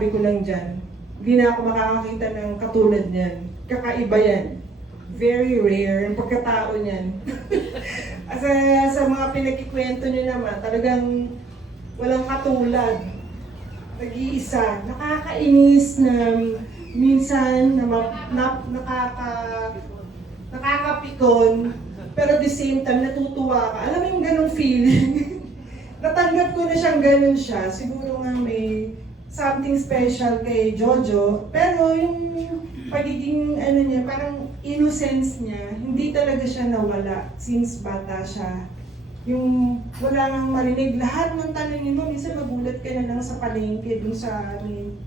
masasabi ko lang dyan, hindi na ako makakakita ng katulad niyan. Kakaiba yan. Very rare yung pagkatao niyan. Sa mga pinagkikwento niyo naman, talagang walang katulad. Nag-iisa. Nakakainis na minsan nakakapikon, pero at the same time natutuwa ka. Alam mo yung ganong feeling? Natanggap ko na siyang ganon siya. Siguro nga may something special kay Jojo, pero yung pagiging niya, parang innocence niya, hindi talaga siya nawala since bata siya. Yung wala nang marinig, lahat ng tanongin mo, minsan magulat ka na lang sa palengke, dun sa amin.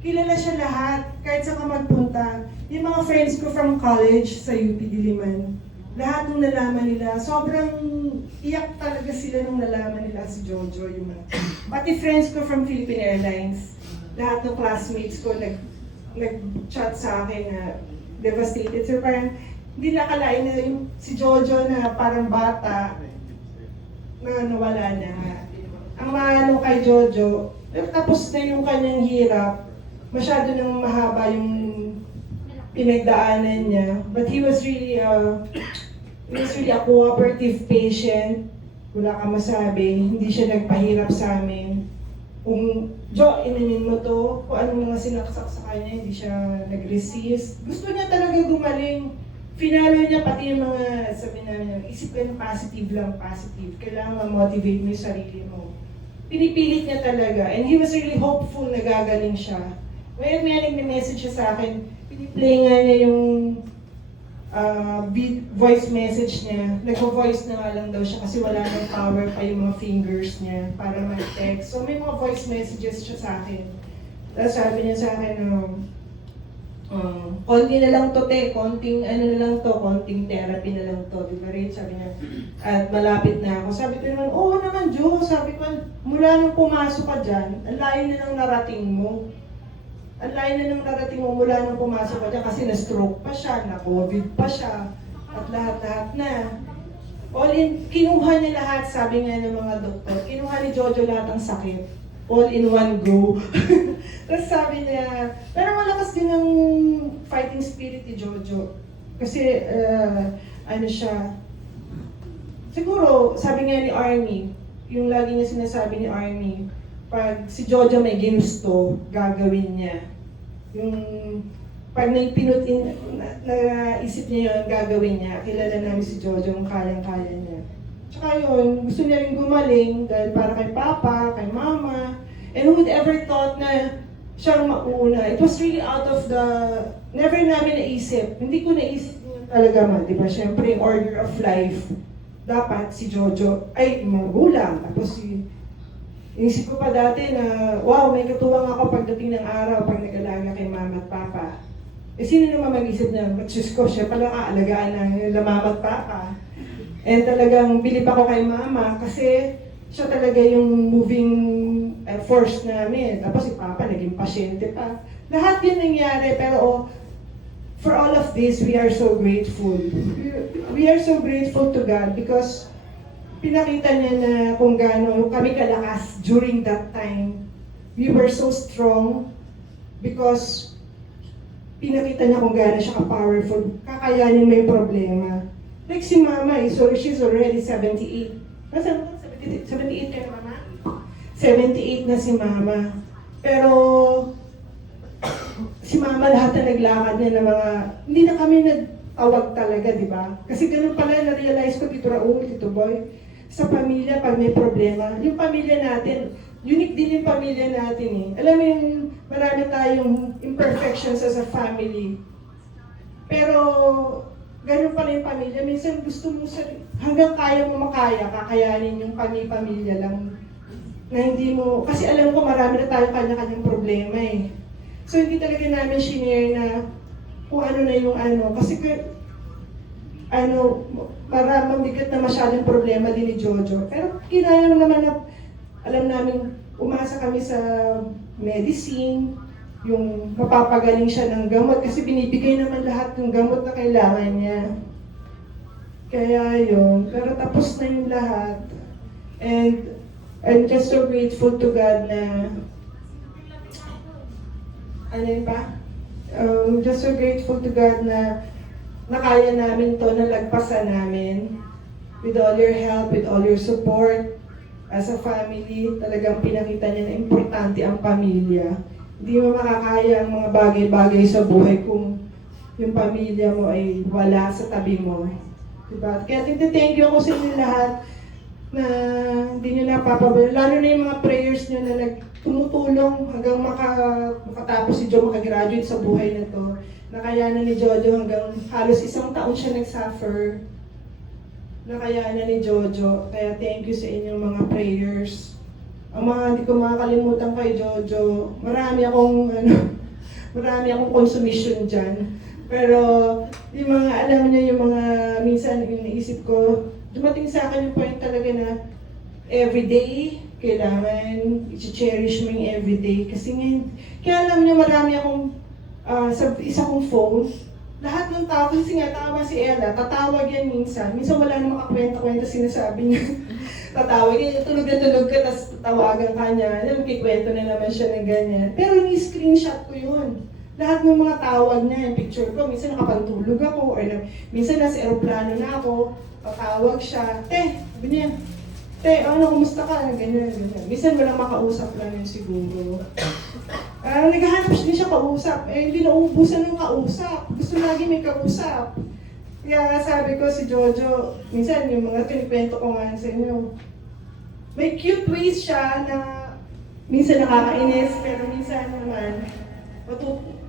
Kilala siya lahat, kahit saan ka magpunta. Yung mga friends ko from college sa UP Diliman, lahat nung nalaman nila, sobrang iyak talaga sila nung nalaman nila si Jojo. Yung pati friends ko from Philippine Airlines, lahat ng classmates ko nag-chat sa akin na devastated. So parang hindi nakalain na yung si Jojo na parang bata na nawala na. Ang maano kay Jojo, tapos na yung kanyang hirap, masyado nang mahaba yung pinagdaanan niya. But he was really a cooperative patient. Wala kang masabi, hindi siya nagpahirap sa amin. Kung Jo, inanin mo to, kung anong mga sinaksak sa kanya, hindi siya nag-resist. Gusto niya talaga gumaling. Finalo niya pati yung mga, sabi namin, isip ka ng positive lang, positive. Kailangan ma-motivate mo yung sarili mo. Pinipilit niya talaga. And he was really hopeful na gagaling siya. Ngayon may nag-message siya sa akin, piniplay nga niya yung voice message niya. Nag-voice na nga lang daw siya kasi wala nang power pa yung mga fingers niya para mag-text. So may mga voice messages siya sa akin. Tapos sabi niya sa akin, konti na lang to te, konting konting therapy na lang to, di ba rin? Sabi niya, at malapit na ako. Sabi ko naman, oo naman Jo, sabi ko, mula nung pumasok ka dyan, ang layo na nang narating mo. Ang layo na nang narating mo mula nung pumasok ka dyan kasi na-stroke pa siya, na-COVID pa siya, at lahat-lahat na. All in, kinuha niya lahat, sabi nga ng mga doktor, kinuha ni Jojo lahat ng sakit. All in one go. Tapos sabi niya, pero malakas din ang fighting spirit ni Jojo. Kasi, siya, siguro, sabi nga ni Arnie, yung lagi niya sinasabi ni Arnie, pag si Jojo may ginusto, gagawin niya. Yung, pag naipinutin, naisip niya yun, gagawin niya. Kilala namin si Jojo, yung kayang-kaya niya. Tsaka yun, gusto niya rin gumaling dahil para kay Papa, kay Mama. And who would ever thought na siyang mauna? It was really out of the, never namin naisip. Hindi ko naisip talaga man, di ba? Siyempre, yung order of life. Dapat si Jojo, ay, magulang. Tapos inisip ko pa dati na, wow, may katuwang ako pagdating ng araw pag nag-alaga kay Mama at Papa. Eh, sino naman mag-isip na, Diyos ko, siya palang aalagaan ng Mama at Papa. And talagang bilib ako kay Mama kasi siya talaga yung moving force namin. Tapos si Papa naging pasyente pa. Lahat yun nangyari, pero for all of this, we are so grateful. We are so grateful to God because pinakita niya na kung gaano kami kalakas during that time. We were so strong because pinakita niya kung gaano siya ka-powerful. Kakayanin may problema. Like si Mama, she's already 78. 78 ka na, Mama? 78 na si Mama. Pero si Mama lahat na naglakad niya na mga, hindi na kami nagtawag talaga, di ba? Kasi ganun pala na-realize ko, Tito Raul, Tito Boy, sa pamilya pag may problema, yung pamilya natin, unique din yung pamilya natin eh. Alam mo yung marami tayong imperfections as a family. Pero ganun pala yung pamilya. Minsan gusto mo hanggang kaya mo makaya, kakayanin yung pamilya lang. Na hindi mo, kasi alam ko marami na tayo kanya-kanyang problema eh. So hindi talaga namin shinare na kung ano na yung kasi maraming bigat na masyadong problema din ni Jojo. Pero kinaya naman na, alam namin, umasa kami sa medicine, yung mapapagaling siya ng gamot kasi binibigay naman lahat ng gamot na kailangan niya. Kaya yun, pero tapos na yung lahat. And I'm just so grateful to God na ano yun pa? Just so grateful to God na nakaya namin to, nalagpasan namin. With all your help, with all your support, as a family, talagang pinakita niya na importante ang pamilya. Hindi mo makakaya ang mga bagay-bagay sa buhay kung yung pamilya mo ay wala sa tabi mo. Diba? Kaya thank you ako sa inyo lahat na hindi nyo napapabala. Lalo na yung mga prayers nyo na tumutulong hanggang makatapos si Joe, makagraduate sa buhay na to. Nakayanan ni Jojo hanggang halos 1 taon siya nagsuffer. Nakayanan ni Jojo. Kaya thank you sa inyong mga prayers. Ang mga hindi ko makakalimutan kay Jojo, marami akong consumption dyan. Pero yung mga, alam niyo, yung mga minsan yung naisip ko, dumating sa akin yung point talaga na everyday, kailangan i-cherish mo yung everyday. Kasi ngayon, kaya alam niyo, marami akong, sa isa kong phone, lahat ng tao, kasi nga tama si Ella, tatawag yan minsan. Minsan wala na makakwenta-kwenta sinasabi niya. Tatawag yan, tulog na tulog ka, tapos tatawagan ka niya. Kikwento na naman siya ng ganyan. Pero ni-screenshot ko yun. Lahat ng mga tawag niya, yung picture ko, minsan nakapantulog ako, or minsan nasa aeroplano na ako, tatawag siya, sabi niya, kumusta ka? Ganyan. Minsan walang makausap lang yun siguro. Naghahanap din siya kausap, hindi nauubusan ng kausap. Gusto lagi may kausap. Kaya sabi ko si Jojo, minsan yung mga kinikwento ko nga sa inyo, may cute ways siya na minsan nakakainis, pero minsan naman,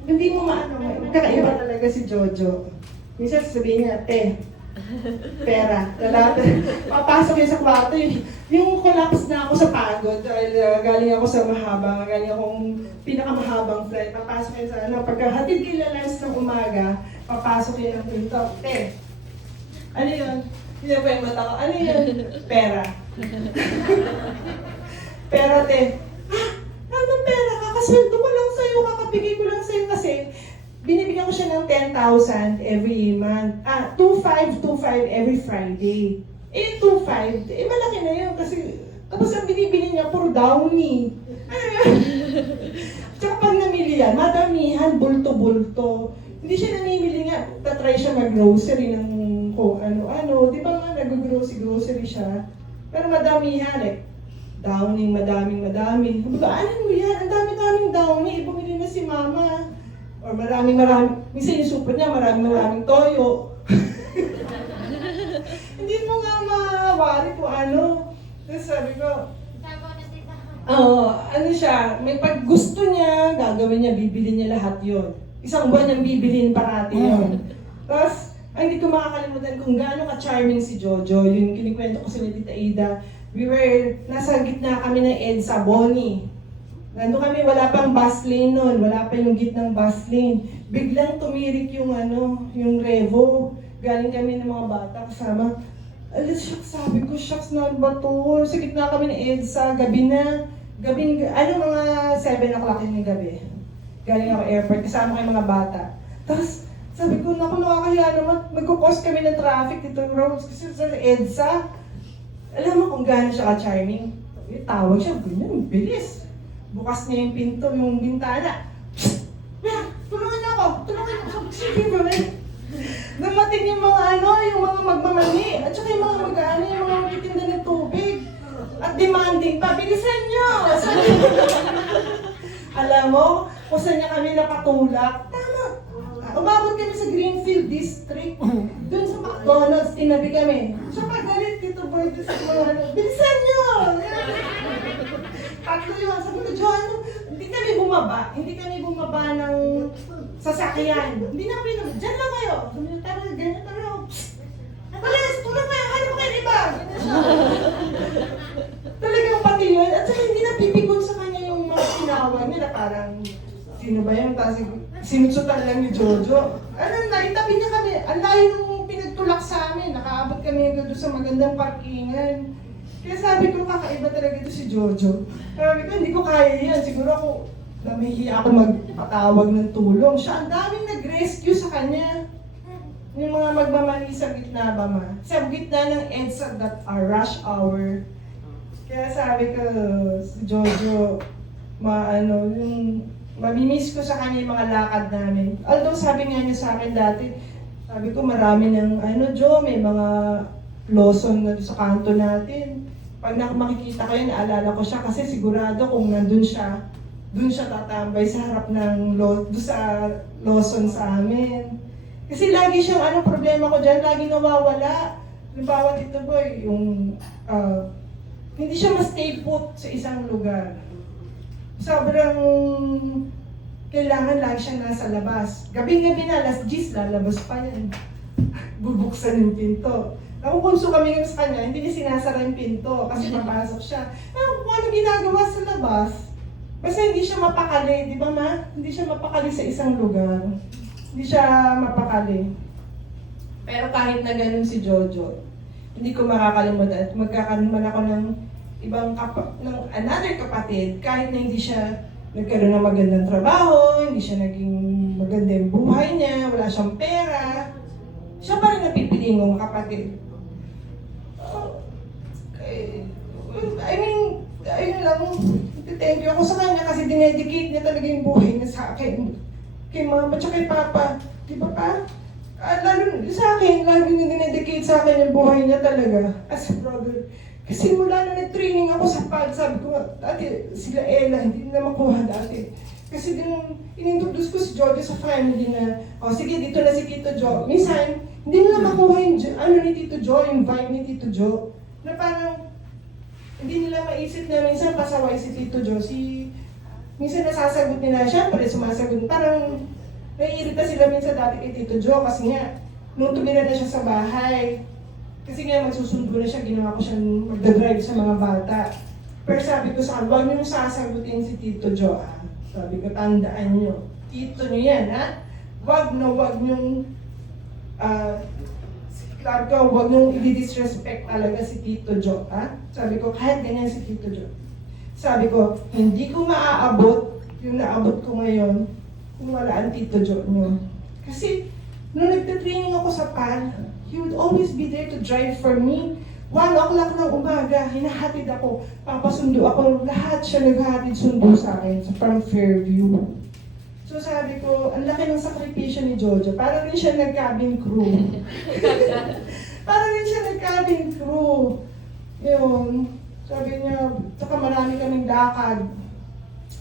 hindi mo magkakaiba talaga si Jojo. Minsan sasabihin niya, pera. Papasok yun sa kwarto, yung collapse na ako sa pagod dahil galing ako sa galing akong pinakamahabang flight. Papasok yun sa pagkahatid kila lunch ng umaga, papasok yun ng pinto. Ano yun? Hindi na pa yung mata ko. Ano yun? Pera. Pera, anong pera? Kakasweldo ko lang sa'yo, kakabigay ko lang sa'yo kasi binibigyan ko siya ng 10,000 every month. 2,500 every Friday. 2,500, malaki na yun kasi tapos ang binibili niya, puro downy. Ano yun? Tsaka pag namili yan, madamihan, bulto-bulto. Hindi siya namimili nga, tatry siya mag-grocery ng kung ano-ano. Di ba nga nag-grocery siya? Pero madamihan, downy, madami. Ano mo yan? Ang dami-daming downy. Bumili na si mama. Or maraming. Minsan yung super niya, maraming toyo. Hindi mo nga mawari kung ano. Tapos sabi ko, ano siya, may pag gusto niya, gagawin niya, bibili niya lahat yon. Isang buwan niyang bibilin parati yon. Tapos, hindi ko makakalimutan kung gaano ka-charming si Jojo. Yung kinikwento ko sa Tita Ida. Nasa gitna kami ng EDSA, Bonnie. Nandun kami, wala pang bus lane nun, wala pa yung gitnang bus lane. Biglang tumirik yung yung Revo. Galing kami ng mga bata kasama. Sabi ko, shucks na ba to? Sa gitna kami ng EDSA, gabi na. Mga 7 o'clock yung gabi. Galing ako airport, kasama ko yung mga bata. Tapos, sabi ko, nakakahiya naman, magkukos kami ng traffic dito ng roads kasi sa EDSA. Alam mo kung gaano siya ka-charming? Tawag siya, ganyan, bilis. Bukas niya yung pinto, yung bintana. Tulungan niyo ako! Sige ba rin? Dumating yung mga yung mga magmamani, at saka yung mga yung mga magtitinda ng tubig. At demanding pa, bilisan niyo! Alam mo, kung saan niya kami napatulak, tama. Umabot kami sa Greenfield District. Doon sa McDonald's, tinabi kami. Siya pagalit dito, boy, sa mga bilisan niyo! Tatlo yun. Sabi ko, John, hindi kami bumaba ng sasakyan. Hindi na kami naman, dyan lang kayo. Sabi niya, tara, ganyan tayo. Alis, tulog kayo, hanap ko kayo iba. Talagang pati yun. At saka hindi na pipigol sa kanya yung mga tinawag niya na parang, sino ba yan? Sinutsutan lang ni Jojo. Naitabi niya kami. Ang layo nung pinagtulak sa amin. Nakaabot kami doon sa magandang parkingan. Kaya sabi ko, kakaiba talaga ito si Jojo. Sabi ko, hindi ko kaya yan. Siguro ako, namahiya ako magpatawag ng tulong. Siya, ang daming nag-rescue sa kanya. Yung mga magmamali sa gitna ba ma? Sa gitna ng EDSA that are rush hour. Kaya sabi ko, si Jojo, yung mamimiss ko sa kanya yung mga lakad namin. Although sabi nga niya sa akin dati, sabi ko marami ng Jo, may mga Lawson na sa kanto natin. Pag makikita ko yun, naalala ko siya kasi sigurado kung nandun siya, dun siya tatambay sa harap ng doon sa Lawson sa amin. Kasi lagi siyang problema ko dyan, lagi nawawala. Halimbawa dito boy, yung hindi siya ma-stay put sa isang lugar. Sobrang kailangan lagi siyang nasa labas. Gabi-gabi na, alas 10, lalabas pa yan. Bubuksan yung pinto. Nakukunso kami yung sa kanya, hindi niya sinasara yung pinto kasi papasok siya. Kung ano ginagawa sa labas, basta hindi siya mapakali, di ba ma? Hindi siya mapakali sa isang lugar. Hindi siya mapakali. Pero kahit na ganun si Jojo, hindi ko makakalimutan at magkakaroon man ako ng ibang ng another kapatid, kahit na hindi siya nagkaroon ng magandang trabaho, hindi siya naging maganda yung buhay niya, wala siyang pera, siya pa rin napipiling ng kapatid. Ayun lang, thank you ako sa kanya kasi dinedicate niya talaga yung buhay niya sa akin. Kay mama at kay papa. Di ba pa? Lalo sa akin, lalo yung dinedicate sa akin yung buhay niya talaga as a brother. Kasi mula na nag-training ako sa PAD, sabi ko, dati sila Ella, hindi nila makuha dati. Kasi din, inintroduce ko si Jojo sa family na, sige, dito na si Tito Jo. Minsan, hindi nila makuha yung, ni Tito Jo, yung vibe ni Tito Jo. Na parang, hindi nila maisip na minsan pasaway si Tito Jo. Minsan nasasagot nila, syempre sumasagot. Parang, naiirita sila minsan dati kay Tito Jo kasi nga, nung tumira na siya sa bahay, kasi nga magsusundo na siya, ginawa ko siyang magdadrive sa mga bata. Pero sabi ko sa kanya, huwag niyo sasagutin si Tito Jo. Sabi ko, tandaan niyo. Tito niyo yan, ha? Huwag niyong, huwag niyong i-disrespect talaga si Tito Jo, ha? Sabi ko, kahit ganyan si Tito Jo. Sabi ko, hindi ko maaabot yung naabot ko ngayon kung wala ang Tito Jo niyo. Kasi, nung nagta-training ako sa PAN, he would always be there to drive for me. 1 o'clock ng umaga, hinahatid ako, papasundo ako, lahat siya naghahatid sundo sa akin from Fairview. So sabi ko, ang laki ng sakripisyo ni Jojo, parang rin siya nag-cabin crew. Parang rin siya nag-cabin crew. Yun, sabi niya, saka marami kaming lakad.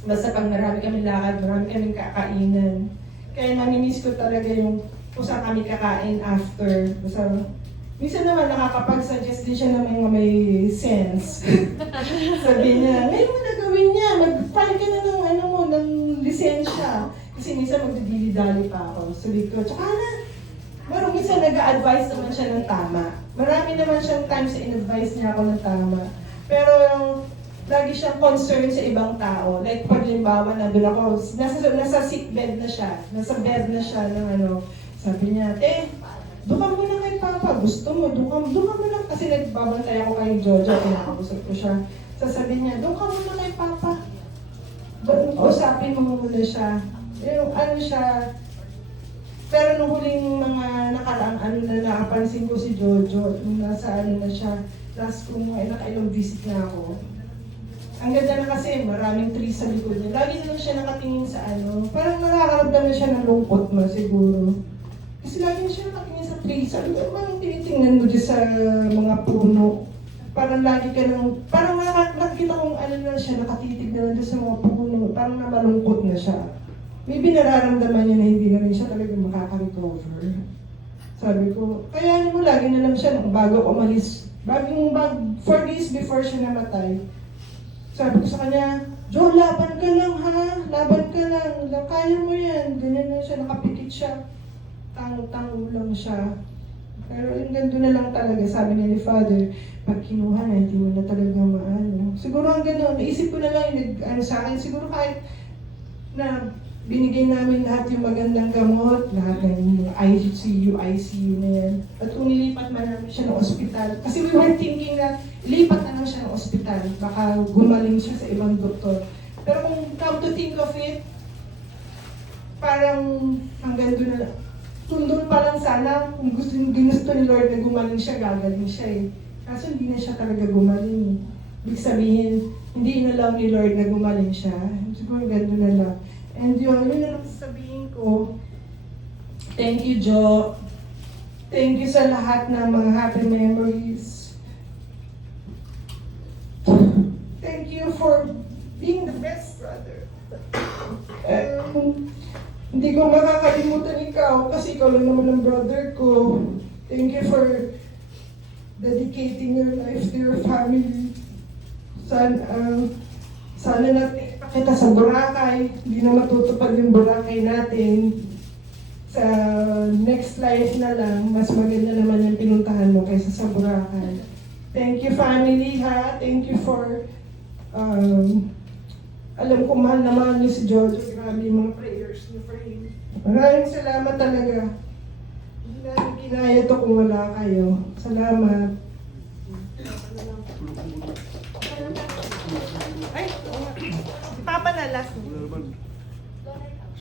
Basta pag marami kaming lakad, marami kaming kakainan. Kaya namimiss ko talaga yung kung saan kami kakain after. Basta, minsan naman nakakapag-suggest din siya na may sense. Sabi niya, ngayon mo na gawin niya, mag-file ka na ng lisensya. Kasi minsan magdidili-dali pa ako. Sabi ko, tsaka na. Pero minsan nag-a-advise naman siya ng tama. Marami naman siyang times na in-advise niya ako ng tama. Pero lagi siyang concerned sa ibang tao. Like, pag limbawa, nandun ako, nasa sick bed na siya. Nasa bed na siya ng sabi niya, doon ka muna kay Papa. Gusto mo, doon ka muna. Kasi nagbabantay ako kay Jojo, pinakausap ko siya. Sasabi niya, doon ka muna kay Papa. Usapin mo muna siya. Yung siya. Pero nung huling mga nakaraang na nakapansin ko si Jojo, nung nasa na siya, last ko nakailang visit na ako. Ang ganda na kasi, maraming trees sa likod niya. Lagi na lang siya nakatingin sa parang nakakaramdaman siya ng lungkot mo siguro. Kasi lagi na siya nakatingin sa trees. Sabi ko, parang tinitingnan mo dyan sa mga puno. Parang lagi ka nang, parang nakakita kong na siya, nakatitig na lang dyan sa mga puno. Parang namalungkot na siya. Maybe nararamdaman niya na hindi na rin siya talaga makaka-recover. Sabi ko, kaya mo lagi na lang siya bago umalis. 4 days before siya namatay. Sabi ko sa kanya, Jo, laban ka lang ha, laban ka lang, kaya mo yan. Ganyan na siya, nakapikit siya. Tango-tango lang siya. Pero yung gando na lang talaga, sabi niya ni Father, pag kinuha na, hindi mo na talaga maano. Siguro ang gano'n, naisip ko na lang yung sa akin, siguro kahit na binigay namin lahat yung magandang gamot, lahat ng ICU na yan. At kung nilipat man namin siya ng ospital, kasi we were thinking na lipat na lang siya ng ospital, baka gumaling siya sa ibang doktor. Pero kung come to think of it, parang hanggang doon na lang. Kung doon pa lang sana, kung ginusto ni Lord na gumaling siya, gagaling siya eh. Kaso hindi na siya talaga gumaling eh. Ibig sabihin, hindi inalaw ni Lord na gumaling siya. Siguro gano'n na lang. And yun na lang sasabihin ko. Thank you, Jo. Thank you sa lahat ng mga happy memories. Thank you for being the best brother. Hindi ko makakalimutan ikaw kasi ikaw lang naman ang brother ko. Thank you for dedicating your life to your family. Sana natin kita sa Boracay. Hindi na matutupad yung Boracay natin. Sa next life na lang, mas maganda naman yung pinuntahan mo kaysa sa Boracay. Thank you, family, ha? Thank you for, alam ko mahal na mahal niyo si Jojo. Grabe yung mga prayers niyo for him. Maraming salamat talaga. Hindi namin kinaya to kung wala kayo. Salamat. Ay, Papa na last.